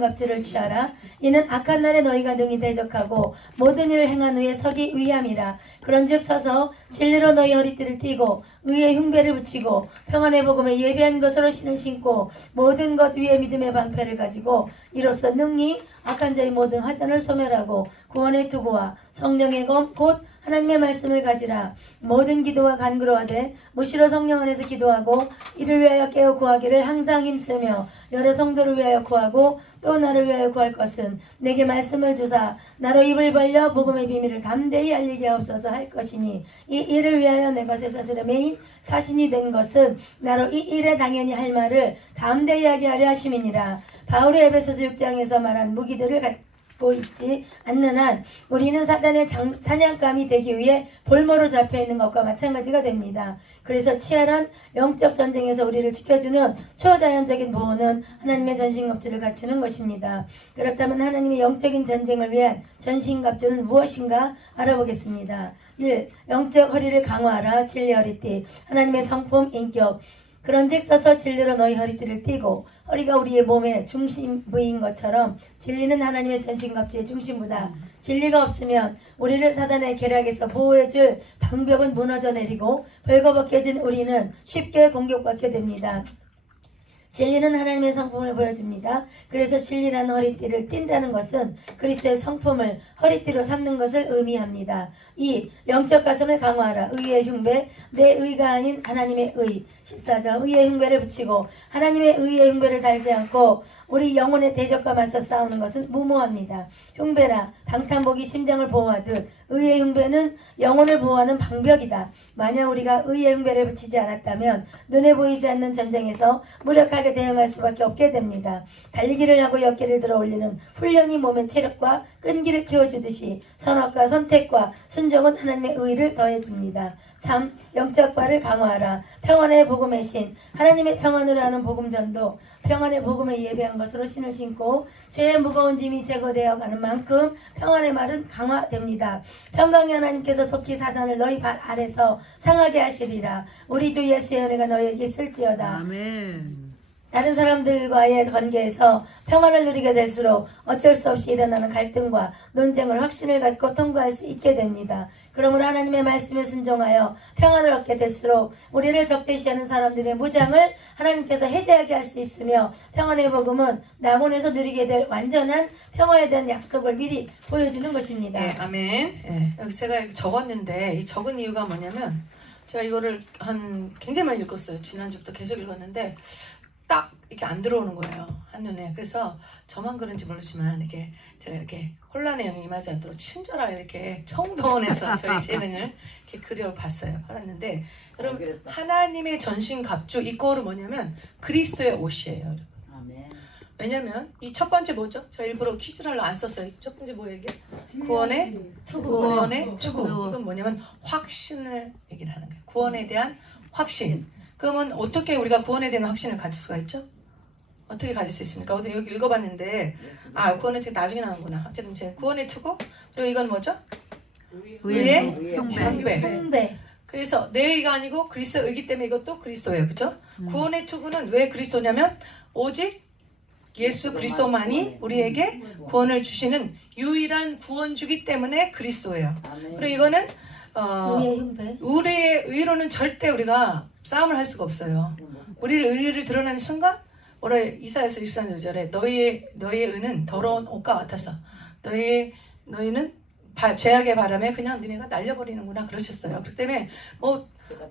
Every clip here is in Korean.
값지를 취하라. 이는 악한 날에 너희가 능히 대적하고 모든 일을 행한 후에 서기 위함이라. 그런즉 서서 진리로 너희 허리띠를 띠고 의의 흉배를 붙이고 평안의 복음에 예비한 것으로 신을 신고 모든 것 위에 믿음의 방패를 가지고 이로써 능히 악한 자의 모든 화전을 소멸하고 구원의 투구와 성령의 검 곧 하나님의 말씀을 가지라. 모든 기도와 간구로 하되 무시로 성령 안에서 기도하고 이를 위하여 깨어 구하기를 항상 힘쓰며 여러 성도를 위하여 구하고 또 나를 위하여 구할 것은 내게 말씀을 주사 나로 입을 벌려 복음의 비밀을 담대히 알리게 하옵소서 할 것이니 이 일을 위하여 내가 쇠사슬의 메인 사신이 된 것은 나로 이 일에 당연히 할 말을 담대히 하게 하려 하심이니라. 바울이 에베소서 6장에서 말한 무기들을 갖고 있지 않는 한 우리는 사단의 사냥감이 되기 위해 볼모로 잡혀있는 것과 마찬가지가 됩니다. 그래서 치열한 영적 전쟁에서 우리를 지켜주는 초자연적인 보호는 하나님의 전신갑주를 갖추는 것입니다. 그렇다면 하나님의 영적인 전쟁을 위한 전신갑주는 무엇인가 알아보겠습니다. 1. 영적 허리를 강화하라. 진리 허리띠. 하나님의 성품 인격. 그런즉 서서 진리로 너희 허리띠를 띠고. 허리가 우리의 몸의 중심부인 것처럼 진리는 하나님의 전신갑주의 중심부다. 진리가 없으면 우리를 사단의 계략에서 보호해줄 방벽은 무너져 내리고 벌거벗겨진 우리는 쉽게 공격받게 됩니다. 진리는 하나님의 성품을 보여줍니다. 그래서 진리라는 허리띠를 띈다는 것은 그리스도의 성품을 허리띠로 삼는 것을 의미합니다. 2. 영적 가슴을 강화하라. 의의 흉배. 내 의가 아닌 하나님의 의. 14절 의의 흉배를 붙이고 하나님의 의의 흉배를 달지 않고 우리 영혼의 대적과 맞서 싸우는 것은 무모합니다. 흉배라 방탄복이 심장을 보호하듯 의의 흉배는 영혼을 보호하는 방벽이다. 만약 우리가 의의 흉배를 붙이지 않았다면 눈에 보이지 않는 전쟁에서 무력하게 대응할 수밖에 없게 됩니다. 달리기를 하고 어깨를 들어 올리는 훈련이 몸의 체력과 끈기를 키워주듯이 선악과 선택과 순종은 하나님의 의를 더해줍니다. 3. 영적 발을 강화하라. 평안의 복음의 신. 하나님의 평안을 하는 복음전도 평안의 복음에 예배한 것으로 신을 신고 죄의 무거운 짐이 제거되어 가는 만큼 평안의 말은 강화됩니다. 평강의 하나님께서 속히 사단을 너희 발 아래서 상하게 하시리라. 우리 주 예수의 은혜가 너희에게 있을지어다. 아멘. 다른 사람들과의 관계에서 평안을 누리게 될수록 어쩔 수 없이 일어나는 갈등과 논쟁을 확신을 갖고 통과할 수 있게 됩니다. 그러므로 하나님의 말씀에 순종하여 평안을 얻게 될수록 우리를 적대시하는 사람들의 무장을 하나님께서 해제하게 할 수 있으며 평안의 복음은 낙원에서 누리게 될 완전한 평화에 대한 약속을 미리 보여주는 것입니다. 네, 아멘. 네, 여기 제가 적었는데 이 적은 이유가 뭐냐면 제가 이거를 굉장히 많이 읽었어요. 지난주부터 계속 읽었는데 딱 이렇게 안 들어오는 거예요, 한눈에. 그래서 저만 그런지 모르지만 이렇게 제가 이렇게 혼란의 영이 임하지 않도록 친절하게 이렇게 청동원해서 저희 재능을 이렇게 그려봤어요. 팔았는데 여러분 하나님의 전신갑주 이거로 뭐냐면 그리스도의 옷이에요, 여러분. 왜냐면 이 첫 번째 뭐죠? 저 일부러 퀴즈를 안 썼어요. 첫 번째 뭐 얘기해? 구원의 투구. 구원의 투구. 이건 뭐냐면 확신을 얘기를 하는 거예요. 구원에 대한 확신. 그러면 어떻게 우리가 구원에 대한 확신을 가질 수가 있죠? 어떻게 가질 수 있습니까? 어제 여기 읽어봤는데 구원의 투구 나중에 나오는구나. 어쨌든 제 구원의 투구 그리고 이건 뭐죠? 의의 흉배. 그래서 내 의가 아니고 그리스도 의기 때문에 이것도 그리스도예요. 그렇죠? 구원의 투구는 왜 그리스도냐면 오직 예수 그리스도만이 우리에게 구원을 주시는 유일한 구원주기 때문에 그리스도예요. 그리고 이거는 우리의 의로는 절대 우리가 싸움을 할 수가 없어요. 우리를 의를 드러내는 순간 올해 이사야서 24절에 너희의 의는 더러운 옷과 같아서 너희는 죄악의 바람에 그냥 너희가 날려버리는구나 그러셨어요. 그렇기 때문에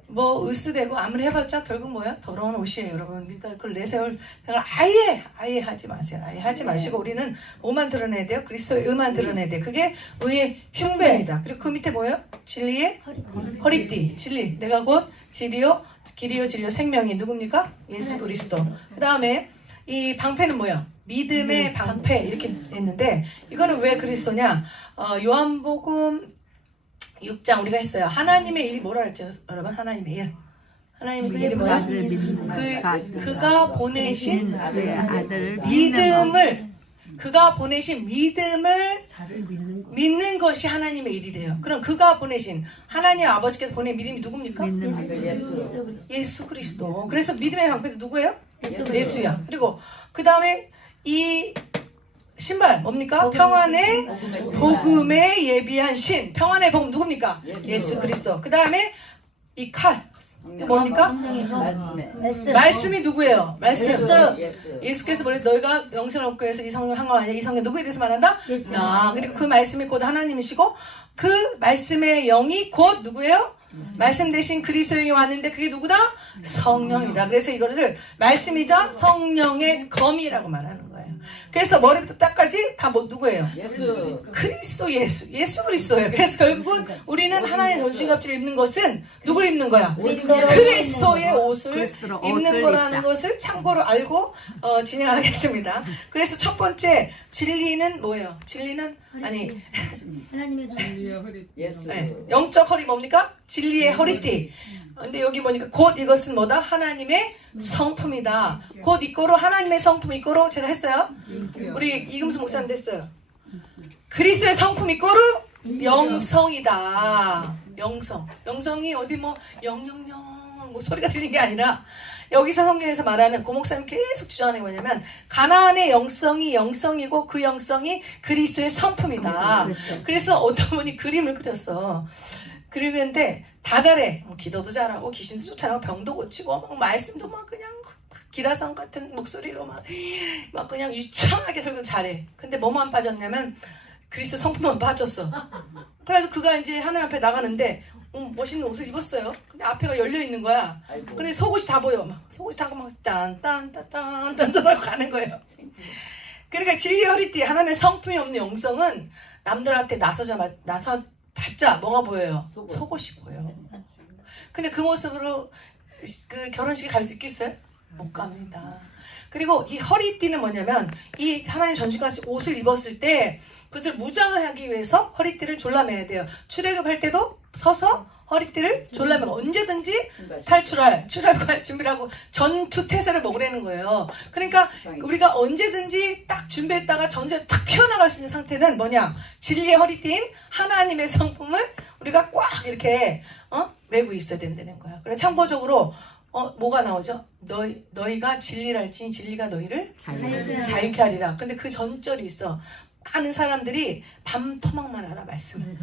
뭐 으스대고 아무리 해봤자 결국 뭐야? 더러운 옷이에요, 여러분. 그러니까 그걸 내세울 생각을 아예 하지 마세요. 아예 하지 마시고 우리는 뭐만 드러내야 돼요? 그리스도의 의만 드러내야 돼요. 그게 의의 흉배입니다. 그리고 그 밑에 뭐예요? 진리의 허리띠. 진리. 내가 곧 길이요 진리요 생명이 누굽니까? 예수 그리스도. 그 다음에 이 방패는 뭐야? 믿음의 방패 이렇게 했는데 이거는 왜 그리스도냐? 요한복음 6장 우리가 했어요. 하나님의 일이 뭐라 그랬죠, 여러분? 하나님의 일. 하나님의 일이 뭐야? 그가 보내신 믿음을 그가 보내신 믿음을 믿는 것이 하나님의 일이래요. 그럼 그가 보내신 하나님 아버지께서 보낸 믿음이 누굽니까? 예수 그리스도. 그래서 믿음의 방패도 누구예요? 예수야. 그리고 그 다음에 이 신발 뭡니까? 평안의 복음에 예비한 신. 평안의 복음 누굽니까? 예수 그리스도. 그 다음에 이 칼. 뭡니까? 말씀이 누구예요? 말씀. 예수께서 뭐래? 너희가 영생을 얻기 위해서 이 성령 항거하냐? 이 성령 누구에 대해서 말한다? 나. 그리고 그 말씀이 곧 하나님이시고 그 말씀의 영이 곧 누구예요? 말씀 대신 그리스도의 영이 왔는데 그게 누구다? 성령이다. 그래서 이거를 말씀이자 성령의 검이라고 말하는 거예요. 그래서 머리부터 땅까지 다 뭐 누구예요? 그리스도 예수 그리스도예요. 그래서 결국은 우리는 하나의 전신갑주를 입는 것은 누굴 입는 거야? 그리스도의 옷을 입는 거라는 것을 참고로 알고 진행하겠습니다. 그래서 첫 번째 진리는 뭐예요? 진리는 아니 하나님의 네, 영적 허리 뭡니까? 진리의 허리띠. 근데 여기 보니까 곧 이것은 뭐다? 하나님의 성품이다. 곧 이거로 하나님의 성품 이거로 제가 했어요. 우리 이금수 목사님도 했어요. 그리스도의 성품 이거로 영성이다. 영성이 어디 뭐 영영영 뭐 소리가 들리는 게 아니라 여기서 성경에서 말하는 고 목사님 계속 주장하는 게 뭐냐면 가나안의 영성이 영성이고 그 영성이 그리스도의 성품이다. 그래서 어떤 분이 그림을 그렸어. 그리는데 다 잘해. 뭐 기도도 잘하고 귀신도 쫓아나고 병도 고치고 막 말씀도 막 그냥 기라성 같은 목소리로 막 그냥 유창하게 설교 잘해. 근데 뭐만 빠졌냐면 그리스도 성품만 빠졌어. 그래서 그가 이제 하나님 앞에 나가는데 멋있는 옷을 입었어요. 근데 앞에가 열려 있는 거야. 근데 속옷이 다 보여. 막 속옷이 다 막 딴딴딴딴딴딴 하고 가는 거예요. 그러니까 진리의 허리띠 하나님의 성품이 없는 영성은 남들한테 나서봤자 뭐가 보여요? 속옷이 보여. 근데 그 모습으로 그 결혼식에 갈 수 있겠어요? 못 갑니다. 그리고 이 허리띠는 뭐냐면 이 하나님 전신같이 옷을 입었을 때 그것을 무장을 하기 위해서 허리띠를 졸라매야 돼요. 출애굽할 때도 서서 허리띠를 졸라매고 언제든지 출애굽할 준비를 하고 전투 태세를 먹으라는 거예요. 그러니까 우리가 언제든지 딱 준비했다가 전투에 탁 튀어나갈 수 있는 상태는 뭐냐? 진리의 허리띠인 하나님의 성품을 우리가 꽉 이렇게 메고 있어야 된다는 거야. 그래서 참고적으로 뭐가 나오죠? 너희가 진리를 알지니 진리가 너희를 자유케 하리라. 근데 그 전절이 있어. 많은 사람들이 밤토막만 알아 말씀을.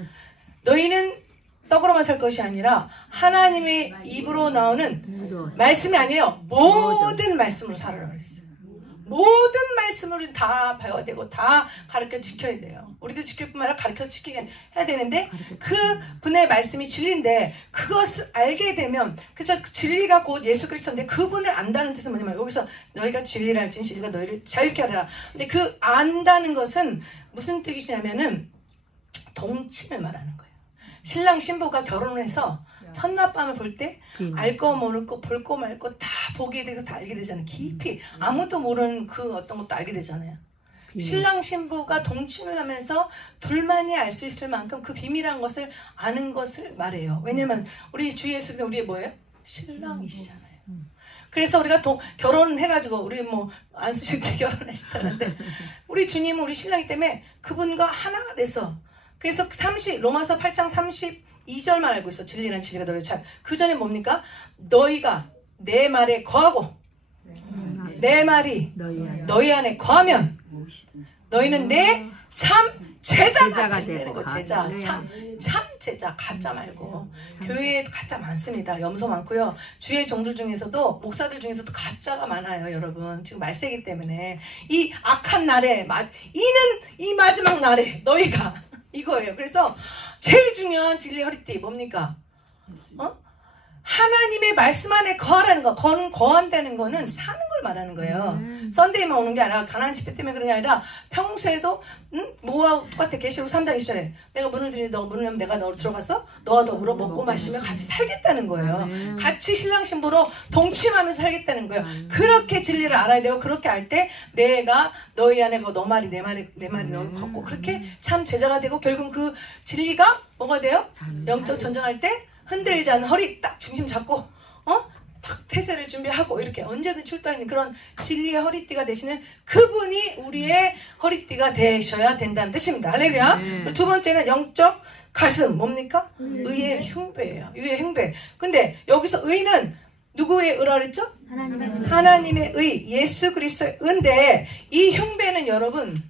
너희는 떡으로만 살 것이 아니라 하나님의 입으로 나오는 말씀이 아니에요. 모든 말씀으로 살아라 그랬어요. 모든 말씀을 다 배워야 되고 다 가르쳐 지켜야 돼요. 우리도 지킬 뿐만 아니라 가르쳐 지키게 해야 되는데 그 분의 말씀이 진리인데 그것을 알게 되면 그래서 진리가 곧 예수 그리스도인데 그분을 안다는 뜻은 뭐냐면 여기서 너희가 진리를 알지니 진리가 너희를 자유케 하리라. 근데 그 안다는 것은 무슨 뜻이냐면은 동침을 말하는 거예요. 신랑 신부가 결혼을 해서 첫날밤을 볼 때 알 거 모를 거 볼 거 말 거 다 보게 되고 다 알게 되잖아요. 깊이 아무도 모르는 그 어떤 것도 알게 되잖아요. 신랑 신부가 동침을 하면서 둘만이 알 수 있을 만큼 그 비밀한 것을 아는 것을 말해요. 왜냐면 우리 주 예수는 우리의 뭐예요? 신랑이시잖아요. 그래서 우리가 결혼해가지고 우리 뭐 안수실 때 결혼하시다는데 우리 주님은 우리 신랑이기 때문에 그분과 하나가 돼서 그래서 로마서 8장 32절만 알고 있어. 진리란 진리가 너를 그 전에 뭡니까? 너희가 내 말에 거하고 내 말이 너희 안에 거하면 너희는 내 참 제자가 된다는 거. 제자. 참 제자. 가짜 말고. 교회에 가짜 많습니다. 염소 많고요. 주의 종들 중에서도 목사들 중에서도 가짜가 많아요. 여러분. 지금 말세기 때문에 이 악한 날에 이는 이 마지막 날에 너희가 이거예요. 그래서 제일 중요한 진리 허리띠 뭡니까? 하나님의 말씀 안에 거하라는 거. 거한다는 거는 사는 걸 말하는 거예요. 썬데이만 오는 게 아니라 가나안 집회 때문에 그런 게 아니라 평소에도 노아와 똑같아. 계시록 3장 20절에 내가 문을 들이니 너 문을 열면 내가 너로 들어가서 너와 더불어 먹고 마시며 같이 살겠다는 거예요. 같이 신랑 신부로 동침하면서 살겠다는 거예요. 그렇게 진리를 알아야 되고 그렇게 알 때 내가 너희 안에 너 말이 내 말이 너 걷고 그렇게 참 제자가 되고 결국 그 진리가 뭐가 돼요? 영적 전쟁할 때 흔들리지 않는 허리 딱 중심 잡고 딱 태세를 준비하고 이렇게 언제든 출두하는 그런 진리의 허리띠가 되시는 그분이 우리의 허리띠가 되셔야 된다는 뜻입니다. 할렐루야. 네. 두 번째는 영적 가슴 뭡니까? 의의 흉배예요. 의의 흉배. 근데 여기서 의는 누구의 의라 그랬죠? 하나님의 하나님의 의, 예수 그리스도의 의인데 이 흉배는 여러분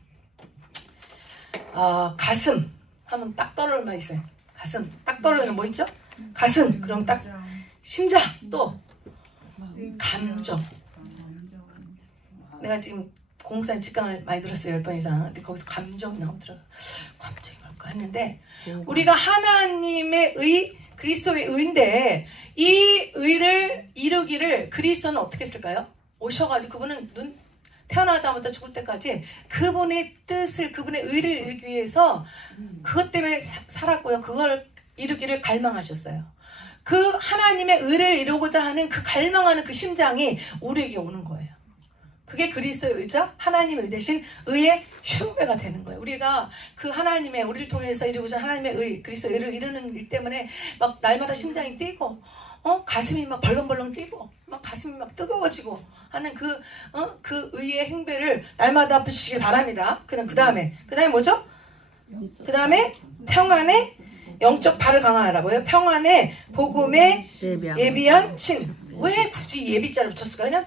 가슴 하면 딱 떠오르는 말 있어요. 가슴 딱 떠오르는 뭐 있죠? 가슴 그럼 딱 심장 또 감정. 내가 지금 공목사님 직강을 많이 들었어요. 10번 이상. 근데 거기서 감정이 나오더라고요. 감정이 뭘까 했는데 우리가 하나님의 의 그리스도의 의인데 이 의를 이루기를 그리스도는 어떻게 했을까요? 오셔가지고 그분은 태어나자마자 죽을 때까지 그분의 뜻을 그분의 의를 이루기 위해서 그것 때문에 살았고요. 그걸 이루기를 갈망하셨어요. 그 하나님의 의를 이루고자 하는 그 갈망하는 그 심장이 우리에게 오는 거예요. 그게 그리스도의 의자 하나님의 의 대신 의의 흉배가 되는 거예요. 우리가 그 하나님의 우리를 통해서 이루고자 하나님의 의 그리스도의 의를 이루는 일 때문에 막 날마다 심장이 뛰고 가슴이 막 벌렁벌렁 뛰고 막 가슴이 막 뜨거워지고 하는 그 의의 행배를 날마다 부시길 바랍니다. 그 다음에 뭐죠? 그 다음에 평안의 영적 발을 강화하라고요. 평안의 복음의 예비한 신. 왜 굳이 예비자를 붙였을까? 그냥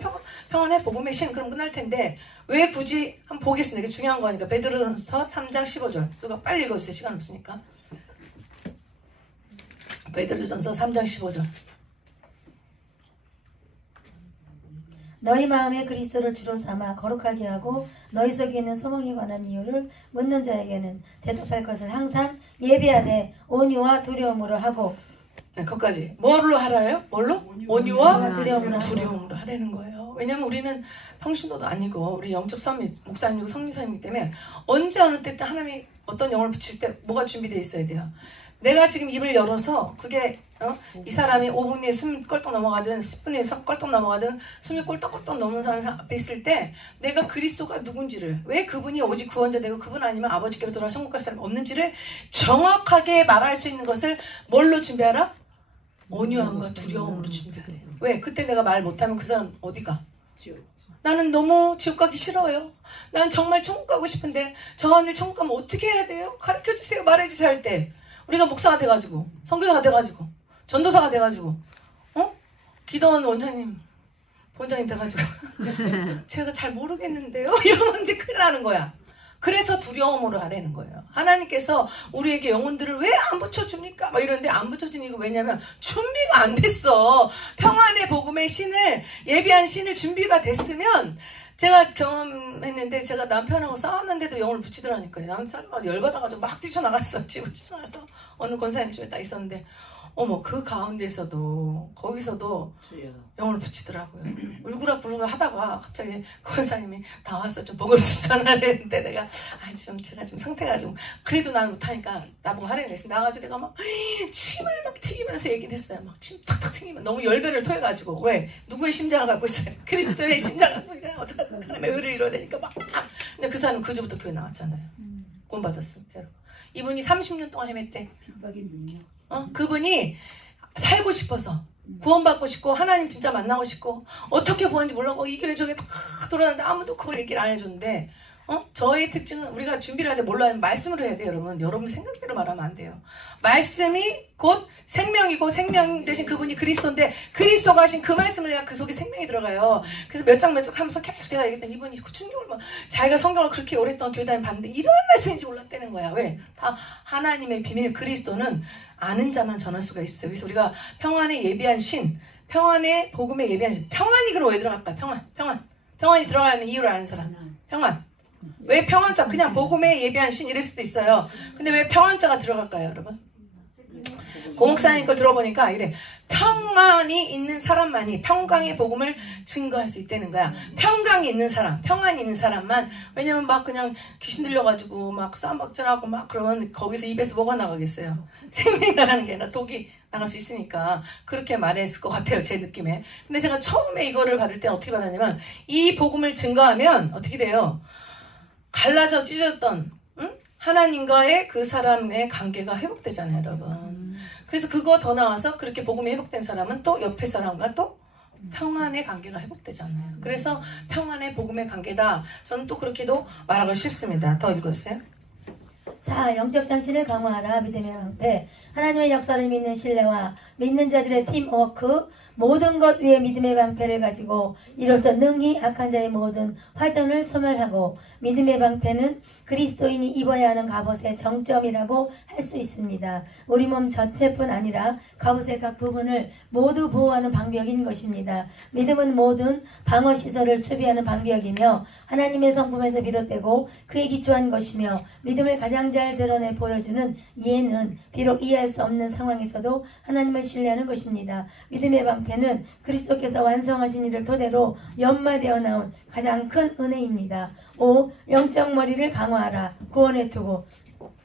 평안의 복음의 신 그럼 끝날 텐데 왜 굳이 한번 보겠습니다. 이게 중요한 거니까. 베드로전서 3장 15절 누가 빨리 읽어주세요. 시간 없으니까. 베드로전서 3장 15절. 너희 마음에 그리스도를 주로 삼아 거룩하게 하고 너희 속에 있는 소망에 관한 이유를 묻는 자에게는 대답할 것을 항상 예비하되 온유와 두려움으로 하고. 네, 거기까지. 뭘로 하라요? 뭘로? 온유와 두려움으로 하라는 거예요. 왜냐면 우리는 평신도도 아니고 우리 영적 목사님이고 성리사님이기 때문에 언제 어느 때부터 하나님이 어떤 영을 붙일 때 뭐가 준비되어 있어야 돼요. 내가 지금 입을 열어서 그게 이 사람이 5분 뒤에 숨 껄떡 넘어가든 10분 뒤에 껄떡 넘어가든 숨이 꼴떡꼴떡 넘는 사람 앞에 있을 때 내가 그리스도가 누군지를 왜 그분이 오직 구원자 되고 그분 아니면 아버지께로 돌아와 천국 갈 사람 없는지를 정확하게 말할 수 있는 것을 뭘로 준비하라? 온유함과 두려움으로 준비하래. 왜? 그때 내가 말 못하면 그 사람 어디가? 나는 너무 지옥 가기 싫어요. 난 정말 천국 가고 싶은데 저 하늘 천국 가면 어떻게 해야 돼요? 가르쳐주세요. 말해주세요 할 때 우리가 목사가 돼가지고 선교사가 돼가지고 전도사가 돼가지고 기도원 원장님 본장님 돼가지고 제가 잘 모르겠는데요. 이러면 이제 큰일 나는 거야. 그래서 두려움으로 하라는 거예요. 하나님께서 우리에게 영혼들을 왜 안 붙여줍니까? 막 이러는데 안 붙여주는 이유가 왜냐면 준비가 안 됐어. 평안의 복음의 신을 예비한 신을 준비가 됐으면 제가 경험했는데 제가 남편하고 싸웠는데도 영을 붙이더라니까요. 남편이 열받아가지고 막 뛰쳐나갔어. 집을 뛰쳐나가서 어느 권사님 집에 딱 있었는데 어머 그 가운데서도 거기서도 영을 붙이더라고요. 울그락불그락 하다가 갑자기 권사님이 나와서 좀 복음 전하려 했는데 내가 제가 좀 상태가 좀 그래도 난 못하니까 나보고 하라고 했어. 나가지고 내가 막 침을 막 튀기면서 얘기를 했어요. 막 침 탁탁 튀기면 너무 열변을 토해가지고 왜? 누구의 심장을 갖고 있어요? 그리스도의 심장을 갖고 있으니까 어떻게 하나님의 의를 이뤄야 되니까 막 근데 그 사람은 그 주부터 교회 나왔잖아요. 구원받았어요. 여러분. 이분이 30년 동안 헤맸대. 그분이 살고 싶어서 구원받고 싶고 하나님 진짜 만나고 싶고 어떻게 구원인지 몰라고 이 교회 저게 다 돌아다니는데 아무도 그걸 얘기를 안 해줬는데 저의 특징은 우리가 준비를 할 때 몰라요. 말씀으로 해야 돼요. 여러분 생각대로 말하면 안 돼요. 말씀이 곧 생명이고 생명 대신 그분이 그리스도인데 그리스도가 하신 그 말씀을 해야 그 속에 생명이 들어가요. 그래서 몇 장 하면서 계속 내가 얘기했더니 이분이 그 충격을 막 자기가 성경을 그렇게 오랫동안 교회 다니면 봤는데 이런 말씀인지 몰랐다는 거야. 왜? 다 하나님의 비밀 그리스도는 아는 자만 전할 수가 있어요. 그래서 우리가 평안에 예비한 신, 평안의 복음에 예비한 신. 평안이 그럼 왜 들어갈까요? 평안이 들어가는 이유를 아는 사람. 평안. 왜 평안자? 그냥 복음에 예비한 신 이럴 수도 있어요. 근데 왜 평안자가 들어갈까요, 여러분? 고목사님 걸 들어보니까 이래. 평안이 있는 사람만이 평강의 복음을 증거할 수 있다는 거야. 평강이 있는 사람, 평안이 있는 사람만. 왜냐면 막 그냥 귀신 들려가지고 막 싸움박질하고 막 그러면 거기서 입에서 뭐가 나가겠어요? 생명이 나가는 게 아니라 독이 나갈 수 있으니까 그렇게 말했을 것 같아요, 제 느낌에. 근데 제가 처음에 이거를 받을 때 어떻게 받았냐면 이 복음을 증거하면 어떻게 돼요? 갈라져 찢어졌던 하나님과의 그 사람의 관계가 회복되잖아요, 여러분. 그래서 그거 더 나와서 그렇게 복음이 회복된 사람은 또 옆에 사람과 또 평안의 관계가 회복되잖아요. 그래서 평안의 복음의 관계다. 저는 또 그렇게도 말하고 싶습니다. 더 읽어주세요. 4. 영적 정신을 강화하라. 믿음의 방패. 하나님의 역사를 믿는 신뢰와 믿는 자들의 팀워크, 모든 것 위에 믿음의 방패를 가지고 이로써 능히 악한 자의 모든 화전을 소멸하고, 믿음의 방패는 그리스도인이 입어야 하는 갑옷의 정점이라고 할 수 있습니다. 우리 몸 전체뿐 아니라 갑옷의 각 부분을 모두 보호하는 방벽인 것입니다. 믿음은 모든 방어 시설을 수비하는 방벽이며 하나님의 성품에서 비롯되고 그에 기초한 것이며, 믿음을 가장 잘 드러내 보여주는 예는 비록 이해할 수 없는 상황에서도 하나님을 신뢰하는 것입니다. 믿음의 방패는 그리스도께서 완성하신 일을 토대로 연마되어 나온 가장 큰 은혜입니다. 5. 영적 머리를 강화하라. 구원의 투구.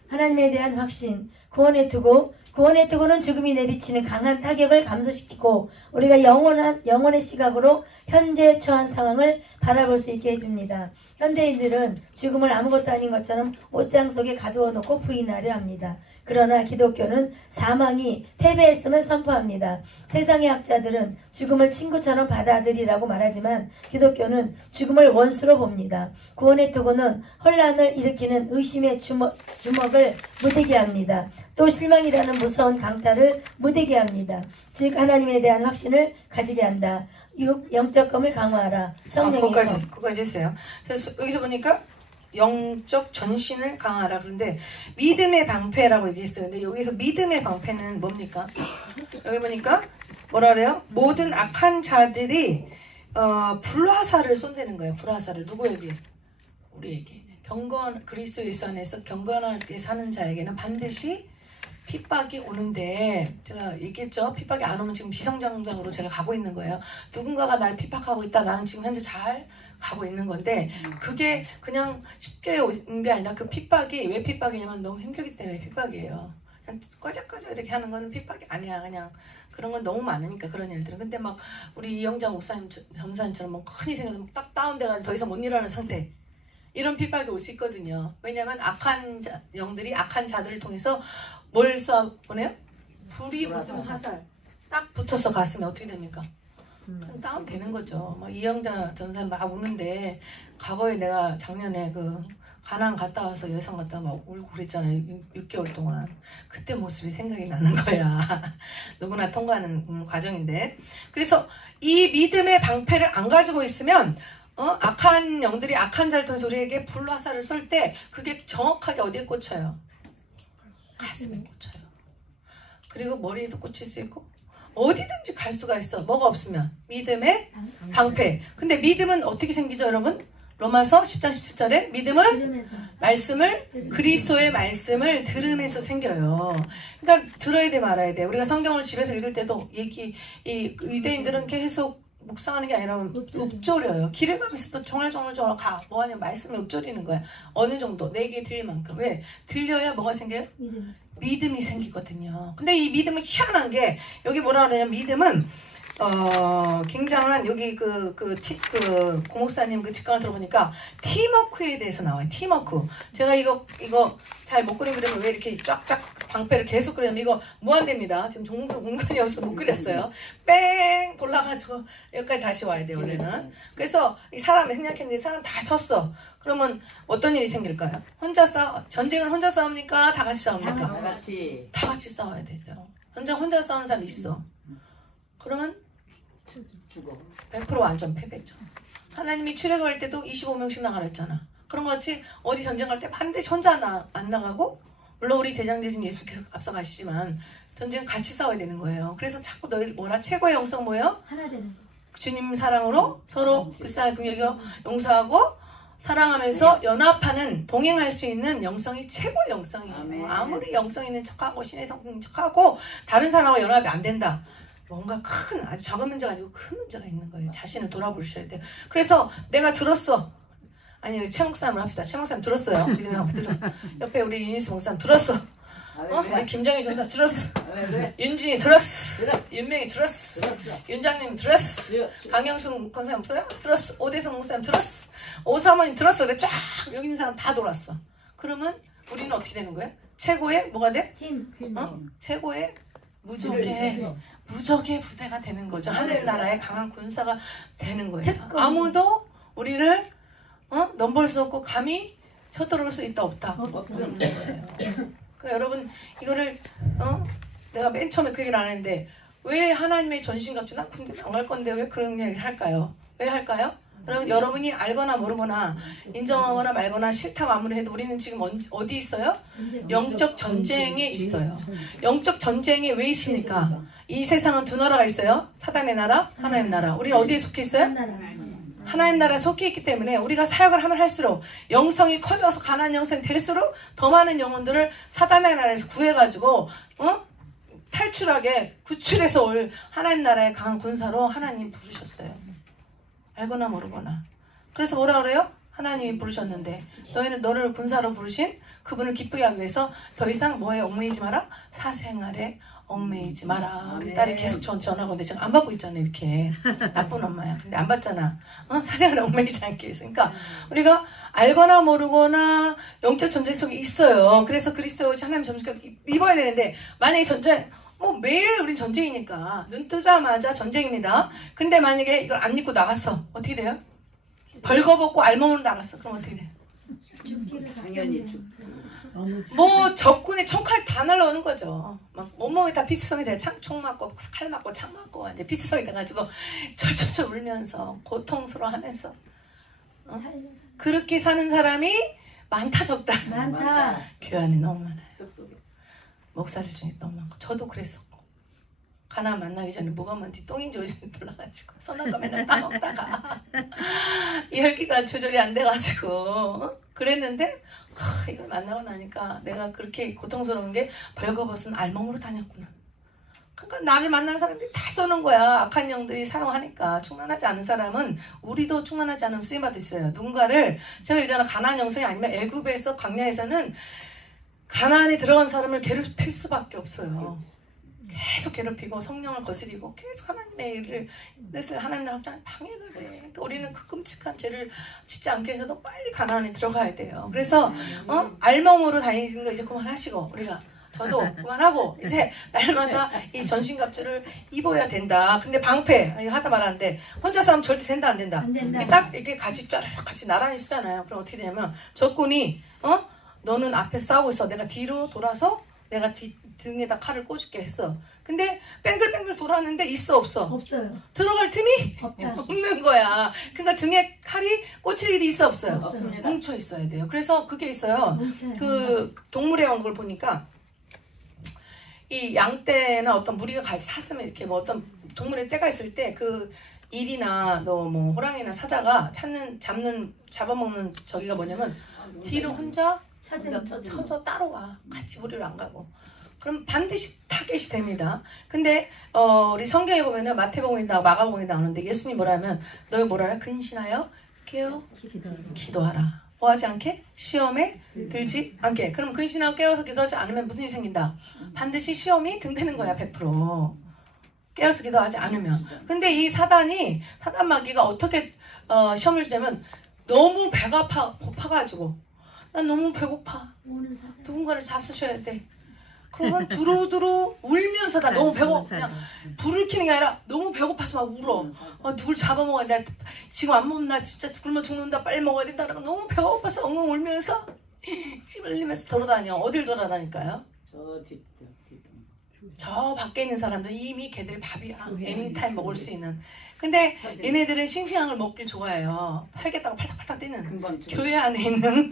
하나님에 대한 확신. 구원의 투구는 죽음이 내비치는 강한 타격을 감소시키고 우리가 영원의 시각으로 현재 처한 상황을 바라볼 수 있게 해줍니다. 현대인들은 죽음을 아무것도 아닌 것처럼 옷장 속에 가두어 놓고 부인하려 합니다. 그러나 기독교는 사망이 패배했음을 선포합니다. 세상의 학자들은 죽음을 친구처럼 받아들이라고 말하지만 기독교는 죽음을 원수로 봅니다. 구원의 투구는 혼란을 일으키는 의심의 주먹을 무디게 합니다. 또 실망이라는 무서운 강타를 무디게 합니다. 즉 하나님에 대한 확신을 가지게 한다. 영적검을 강화하라. 성령에서. 그거까지 했어요. 그래서 여기서 보니까 영적 전신을 강화하라. 그런데 믿음의 방패라고 얘기했어요. 근데 여기서 믿음의 방패는 뭡니까? 여기 보니까 뭐라 그래요? 모든 악한 자들이 불화살을 쏜다는 거예요. 불화살을 누구에게? 우리에게. 그리스도 예수 안에서 경건하게 사는 자에게는 반드시 핍박이 오는데, 제가 얘기했죠. 핍박이 안 오면 지금 비성장장으로 제가 가고 있는 거예요. 누군가가 날 핍박하고 있다. 나는 지금 현재 잘 가고 있는 건데, 그게 그냥 쉽게 오는 게 아니라 그 핍박이 왜 핍박이냐면 너무 힘들기 때문에 핍박이에요. 그냥 꺼져 이렇게 하는 건 핍박이 아니야. 그냥 그런 건 너무 많으니까, 그런 일들은. 근데 막 우리 이영자 목사님, 전사님처럼 뭐 큰일이 생겨서 딱 다운돼가지고 더 이상 못 일어나는 상태, 이런 핍박이 올 수 있거든요. 왜냐하면 악한 영들이 악한 자들을 통해서 뭘 쏴보내요? 불이 묻은 화살 딱 붙어서 가슴에 어떻게 됩니까? 그냥 다운되는 거죠. 막 이영자 전사님 막 우는데, 과거에 내가 작년에 그 가나안 갔다 와서 여성 갔다 막 울고 그랬잖아요. 6개월 동안. 그때 모습이 생각이 나는 거야. 누구나 통과하는 과정인데. 그래서 이 믿음의 방패를 안 가지고 있으면 악한 영들이 악한 자를 통해서 우리에게 불화살을 쏠 때 그게 정확하게 어디에 꽂혀요? 가슴에 꽂혀요. 그리고 머리에도 꽂힐 수 있고 어디든지 갈 수가 있어. 뭐가 없으면? 믿음의 방패. 근데 믿음은 어떻게 생기죠, 여러분? 로마서 10장 17절에 믿음은 그리스도의 말씀을 들음에서 생겨요. 그러니까 들어야 돼, 말아야 돼. 우리가 성경을 집에서 읽을 때도 이 유대인들은 계속 묵상하는 게 아니라 읊조려요. 길을 가면서 또 종알종알 가. 뭐하냐면 말씀을 읊조리는 거야. 어느 정도 내 귀에 들릴 만큼. 왜? 들려야 뭐가 생겨요? 믿음이 생기거든요. 근데 이 믿음은 희한한 게, 여기 뭐라 그러냐면 믿음은 굉장한, 여기 고목사님 그 직관을 들어보니까 팀워크에 대해서 나와요. 팀워크. 제가 이거 잘 못 그리면 왜 이렇게 쫙쫙 방패를 계속 그리냐면 이거 무한대입니다. 지금 공간이 없어 못 그렸어요. 뺑 돌아가지고 여기까지 다시 와야 돼요, 원래는. 그래서 이 사람 생략했는데 사람 다 섰어. 그러면 어떤 일이 생길까요? 전쟁은 혼자 싸웁니까? 다 같이 싸웁니까? 다 같이 싸워야 되죠. 혼자 싸우는 사람 있어. 그러면 죽어. 100% 완전 패배죠. 하나님이 출애굽할 때도 25명씩 나가라 했잖아. 그런 것 같이 어디 전쟁 갈 때 반드시 혼자 안 나가고, 물론 우리 대장 대신 예수께서 앞서가시지만 전쟁은 같이 싸워야 되는 거예요. 그래서 자꾸 너희 뭐라? 최고의 영성 뭐예요? 하나 되는 거. 주님 사랑으로 서로 불쌍히 용서하고 사랑하면서 연합하는, 동행할 수 있는 영성이 최고의 영성이에요. 아멘. 아무리 영성 있는 척하고 신의 성품인 척하고 다른 사람하고 연합이 안 된다. 뭔가 아주 작은 문제가 아니고 큰 문제가 있는 거예요. 자신을 돌아보셔야 돼요. 그래서 내가 들었어. 아니, 최 목사님을 합시다. 최 목사님 들었어요. 옆에 우리 윤희수 목사님 들었어. 우리 김정희 전사 들었어. 윤진이 들었어. 윤명이 들었어. 윤장님 들었어. 강영순 권사님 없어요? 들었어. 오대성 목사님 들었어. 오사모님 들었어. 그래 쫙 여기 있는 사람 다 돌았어. 그러면 우리는 어떻게 되는 거예요? 최고의 뭐가 돼? 팀. 최고의 무적의 부대가 되는 거죠. 하늘나라의 강한 군사가 되는 거예요. 아무도 우리를 넘볼 수 없고 감히 쳐들어올 수 있다 없다? 없음. 그 여러분 이거를 내가 맨 처음에 그 얘기를 안 했는데 왜 하나님의 전신갑주 난 군대 안 갈 건데 왜 그런 얘기를 할까요? 왜 할까요? 여러분이 알거나 모르거나 인정하거나 말거나 싫다고 아무리 해도 우리는 지금 어디 있어요? 영적 전쟁에 있어요. 영적 전쟁에 왜 있습니까? 이 세상은 두 나라가 있어요. 사단의 나라, 하나님 나라. 우리는 어디에 속해 있어요? 하나님 나라에 속해 있기 때문에 우리가 사역을 하면 할수록 영성이 커져서 가난한 영성이 될수록 더 많은 영혼들을 사단의 나라에서 구해가지고 탈출하게 구출해서 올 하나님 나라의 강한 군사로 하나님 부르셨어요. 알거나 모르거나. 그래서 뭐라 그래요? 하나님이 부르셨는데 너희는 너를 군사로 부르신 그분을 기쁘게 하기 위해서 더 이상 뭐에 얽매이지 마라? 사생활에 얽매이지 마라. 우리 딸이 계속 전화하고 근데 지금 안 받고 있잖아 이렇게. 나쁜 엄마야. 근데 안 받잖아. 사생활에 얽매이지 않게 해서. 그러니까 우리가 알거나 모르거나 영적 전쟁 속에 있어요. 그래서 그리스도의 하나님 전쟁을 입어야 되는데 만약에 전쟁 매일 우린 전쟁이니까 눈 뜨자마자 전쟁입니다. 근데 만약에 이걸 안 입고 나갔어. 어떻게 돼요? 벌거벗고 알몸으로 나갔어. 그럼 어떻게 돼요? 당연히 적군의 총칼 다 날라오는 거죠. 막 온몸이 다 피투성이 돼. 총 맞고 칼 맞고 창 맞고 이제 피투성이 돼가지고 철철철 울면서 고통스러워하면서 그렇게 사는 사람이 많다 적다. 많다. 교회 안에 너무 많아요. 목사들 중에 너무 많고 저도 그랬었고 가나 만나기 전에 뭐가 뭔지 똥인지 오인지 몰라가지고 선악과 맨날 따먹다가 이 혈기가 조절이 안 돼가지고 그랬는데 이걸 만나고 나니까 내가 그렇게 고통스러운 게 벌거벗은 알몸으로 다녔구나. 그러니까 나를 만나는 사람들이 다 쏘는 거야. 악한 영들이 사용하니까. 충만하지 않은 사람은 우리도 충만하지 않으면 쓰임받을 수 있어요. 누군가를 제가 그러잖아. 가나안 영성이 아니면 애굽에서 광야에서는 가나안에 들어간 사람을 괴롭힐 수밖에 없어요. 계속 괴롭히고 성령을 거스리고 계속 하나님의 일을 하나님의 확장에 방해가 돼. 그러니까 우리는 그 끔찍한 죄를 짓지 않기 위해서도 빨리 가나안에 들어가야 돼요. 그래서 알몸으로 다니는 거 이제 그만하시고 우리가 저도 그만하고 이제 날마다 이 전신갑주를 입어야 된다. 근데 방패 이거 하다 말하는데 혼자 싸우면 절대 된다 안 된다. 안 된다. 이게 딱 이렇게 같이 쫘르륵 같이 나란히 쓰잖아요. 그럼 어떻게 되냐면 적군이 너는 앞에 싸우고 있어. 내가 뒤로 돌아서 내가 등에다 칼을 꽂을게 했어. 근데 뱅글뱅글 돌았는데 있어 없어? 없어요. 들어갈 틈이 없다. 없는 거야. 그러니까 등에 칼이 꽂힐 일이 있어 없어요? 없습니다. 뭉쳐 있어야 돼요. 그래서 그게 있어요. 뭉쳐야 그 동물에 온 걸 보니까 이 양떼나 어떤 무리가 같이 사슴에 이렇게 뭐 어떤 동물의 떼가 있을 때 그 일이나 뭐 호랑이나 사자가 잡아먹는 저기가 뭐냐면 뒤로 혼자 쳐져 따로 와. 같이 무리로 안 가고. 그럼 반드시 타겟이 됩니다. 근데 우리 성경에 보면은 마태복음이나 마가복음이 나오는데 예수님 뭐라 하면 너희 뭐라 하냐? 근신하여 깨어 기도하라. 뭐하지 않게? 시험에 들지 않게. 그럼 근신하고 깨어서 기도하지 않으면 무슨 일이 생긴다? 반드시 시험이 등되는 거야. 100%. 깨어서 기도하지 않으면. 근데 이 사단 마귀가 어떻게 시험을 주냐면 너무 배가 고파가지고 난 너무 배고파. 누군가를 잡수셔야 돼. 그러면 두루두루 울면서 나 너무 그냥 불을 켜는 게 아니라 너무 배고파서 막 울어. 누굴 잡아먹어야 돼. 지금 안 먹으면 나 진짜 굶어 죽는다. 빨리 먹어야 된다. 그러고 너무 배고파서 엉엉 울면서 침 흘리면서 돌아다녀. 어딜 돌아다닐까요? 저 밖에 있는 사람들 이미 걔들 밥이야. 애니타임 먹을 수 있는. 근데 얘네들은 싱싱한 걸 먹길 좋아해요. 팔겠다고 팔딱팔딱 뛰는 교회 안에 있는.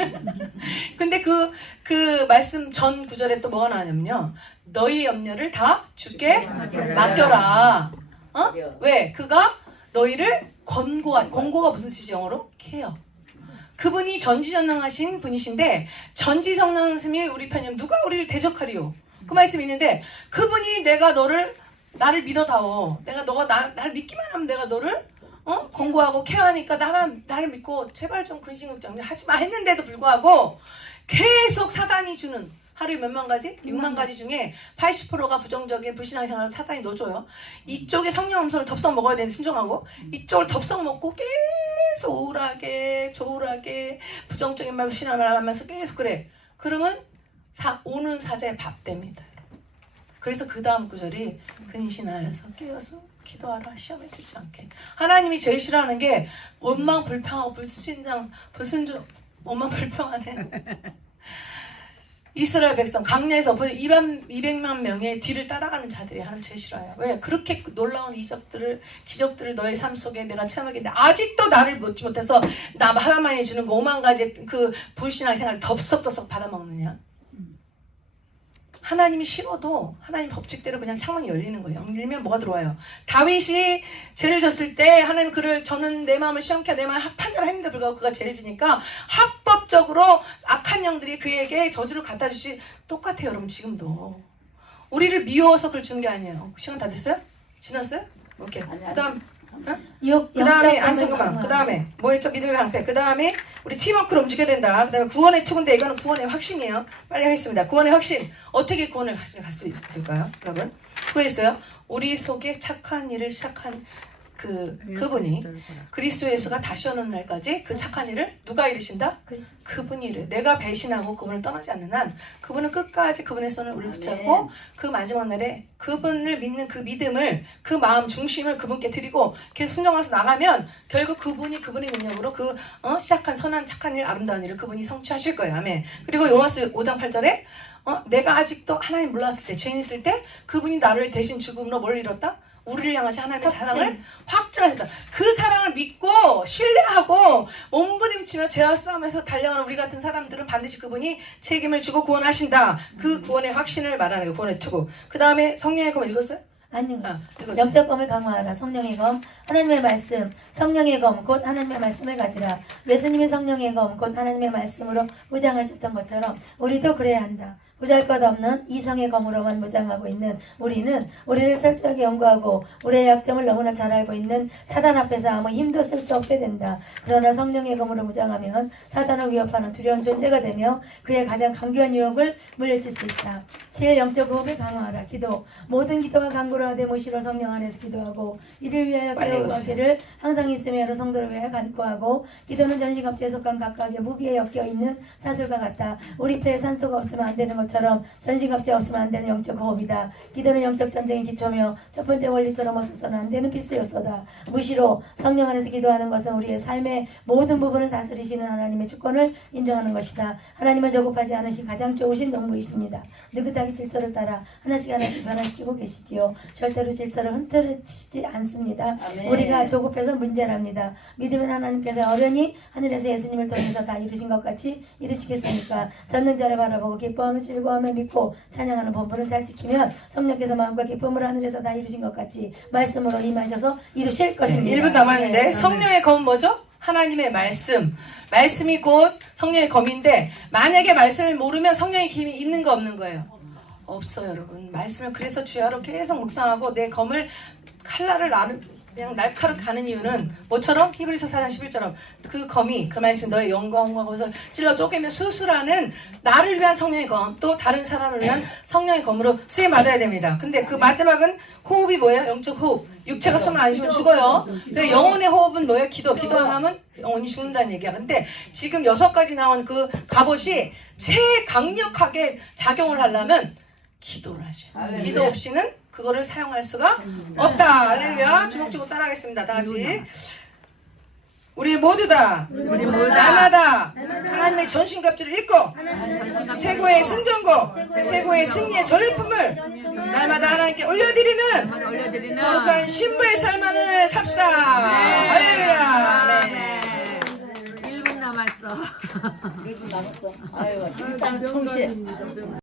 근데 그 말씀 전 구절에 또 뭐가 나오냐면요. 너희 염려를 다 주께 맡겨라. 왜? 그가 너희를 권고가 무슨 뜻이지 영어로? 케어. 그분이 전지전능하신 분이신데 전지성령 선생님이 우리 편이면 누가 우리를 대적하리요? 그 말씀이 있는데 그분이 나를 믿어다오. 너가 나를 믿기만 하면 내가 너를 권고하고 케어하니까 나를 믿고 제발 좀 근심걱정 하지 마 했는데도 불구하고 계속 사단이 주는 하루에 몇만 가지? 6만 가지 중에 80%가 부정적인 불신앙의 생활을 사단이 넣어줘요. 이쪽에 성령 음성을 덥석 먹어야 되는데 순종하고 이쪽을 덥석 먹고 계속 우울하게 조울하게 부정적인 말 불신앙을 하면서 계속 그래. 그러면 오는 사자의 밥 됩니다. 그래서 그 다음 구절이 근신하여서 깨어서 기도하라. 시험에 들지 않게. 하나님이 제일 싫어하는 게 원망 불평하고 불순종 몸만 불평하네. 이스라엘 백성 강야에서 200만 명의 뒤를 따라가는 자들이 하나님 제일 싫어요. 왜? 그렇게 놀라운 기적들을 너의 삶 속에 내가 체험하게 했는데 아직도 나를 먹지 못해서 나 하나만이 주는 그 5만 가지 그 불신앙의 생활을 덥석덥석 받아먹느냐? 하나님이 싫어도 하나님 법칙대로 그냥 창문이 열리는 거예요. 열리면 뭐가 들어와요? 다윗이 죄를 졌을 때 하나님 그를 저는 내 마음을 시험케 내 마음을 판단을 했는데 불구하고 그가 죄를 지니까 합법적으로 악한 영들이 그에게 저주를 갖다 주시. 똑같아요 여러분. 지금도 우리를 미워서 그걸 주는 게 아니에요. 시간 다 됐어요? 지났어요? 오케이. 그 다음 그 다음에 잠깐만. 그 다음에 뭐였죠? 믿음의 방패. 그 다음에 우리 팀워크로 움직여야 된다. 그 다음에 구원의 투구인데 이거는 구원의 확신이에요. 빨리 하겠습니다. 구원의 확신. 어떻게 구원의 확신을 갈 수 있을까요? 여러분 그거 있어요. 우리 속에 착한 일을 시작한 그분이 그리스도 예수가 다시 오는 날까지 그 착한 일을 누가 이루신다? 그분이 이루어요. 내가 배신하고 그분을 떠나지 않는 한 그분은 끝까지 그분의 손을 우리를 붙잡고 그 마지막 날에 그분을 믿는 그 믿음을 그 마음 중심을 그분께 드리고 계속 순종해서 나가면 결국 그분이 그분의 능력으로 그 시작한 선한 착한 일 아름다운 일을 그분이 성취하실 거예요. 아멘. 그리고 요한스 5장 8절에 내가 아직도 하나님 몰랐을 때 죄인 있을 때 그분이 나를 대신 죽음으로 뭘 이뤘다? 우리를 향하신 하나님의 사랑을 확증하셨다. 그 사랑을 믿고 신뢰하고 몸부림치며 죄와 싸움에서 달려가는 우리 같은 사람들은 반드시 그분이 책임을 지고 구원하신다. 그 구원의 확신을 말하는 거예요. 구원의 투구. 그 다음에 성령의 검 읽었어요? 아니요. 영적 검을 강화하라. 성령의 검, 하나님의 말씀, 성령의 검, 곧 하나님의 말씀을 가지라. 예수님의 성령의 검, 곧 하나님의 말씀으로 무장하셨던 것처럼 우리도 그래야 한다. 보잘것없는 이성의 검으로만 무장하고 있는 우리를 철저하게 연구하고 우리의 약점을 너무나 잘 알고 있는 사단 앞에서 아무 힘도 쓸 수 없게 된다. 그러나 성령의 검으로 무장하면 사단을 위협하는 두려운 존재가 되며 그의 가장 강교한 유혹을 물리칠 수 있다. 7. 영적 호흡을 강화하라. 기도. 모든 기도와 간구를 하되 무시로 성령 안에서 기도하고 이를 위하여 기도하기를 항상 있으며 여러 성도를 위하여 간구하고 기도는 전신갑주에 속한 각각의 무기에 엮여 있는 사슬과 같다. 우리 폐에 산소가 없으면 안 되는 것처럼 전신갑주에 없으면 안 되는 영적 호흡이다. 기도는 영적 전쟁의 기초며 첫 번째 원리처럼 없어서는 안 되는 필수 요소다. 무시로 성령 안에서 기도하는 것은 우리의 삶의 모든 부분을 다스리시는 하나님의 주권을 인정하는 것이다. 하나님은 조급하지 않으신 가장 좋으신 농부이십니다. 느긋하게 질서를 따라 하나씩 변화시키고 계시지요. 절대로 질서를 흐트러치지 않습니다. 아멘. 우리가 조급해서 문제랍니다. 믿으면 하나님께서 어련히 하늘에서 예수님을 통해서 다 이루신 것 같이 이루시겠습니까? 전능자를 바라보고 기뻐하며 즐거워하며 믿고 찬양하는 본분을 잘 지키면 성령께서 마음과 기쁨으로 하늘에서 다 이루신 것 같이 말씀으로 임하셔서 이루실 것입니다. 1분 남았는데 성령의 검은 뭐죠? 하나님의 말씀. 말씀이 곧 성령의 검인데 만약에 말씀을 모르면 성령의 힘이 있는 거 없는 거예요? 없어요 여러분. 말씀을 그래서 주야로 계속 묵상하고 내 검을 칼날을 그냥 날카롭게 가는 이유는 뭐처럼? 히브리서 4장 11처럼 그 검이 그 말씀 너의 영광과 것을 찔러 쪼개며 수술하는 나를 위한 성령의 검 또 다른 사람을 위한 성령의 검으로 쓰임 받아야 됩니다. 근데 그 마지막은 호흡이 뭐예요? 영적 호흡. 육체가 숨을 안 쉬면 죽어요. 근데 영혼의 호흡은 뭐예요? 기도. 기도 안 하면 영혼이 죽는다는 얘기야. 근데 지금 6가지 나온 그 갑옷이 최강력하게 작용을 하려면 기도를 하죠. 기도 없이는 그거를 사용할 수가 없다. 할렐루야. 주먹 쥐고 따라하겠습니다. 다 같이. 우리 모두 다 날마다 하나님의 전신갑주를 입고 최고의 승전고 최고의 승리의 전리품을 날마다 하나님께 올려드리는 거룩한 신부의 삶을 삽시다. 할렐루야. 네. 1분 남았어. 1분 남았어. 아유, 일단 청실.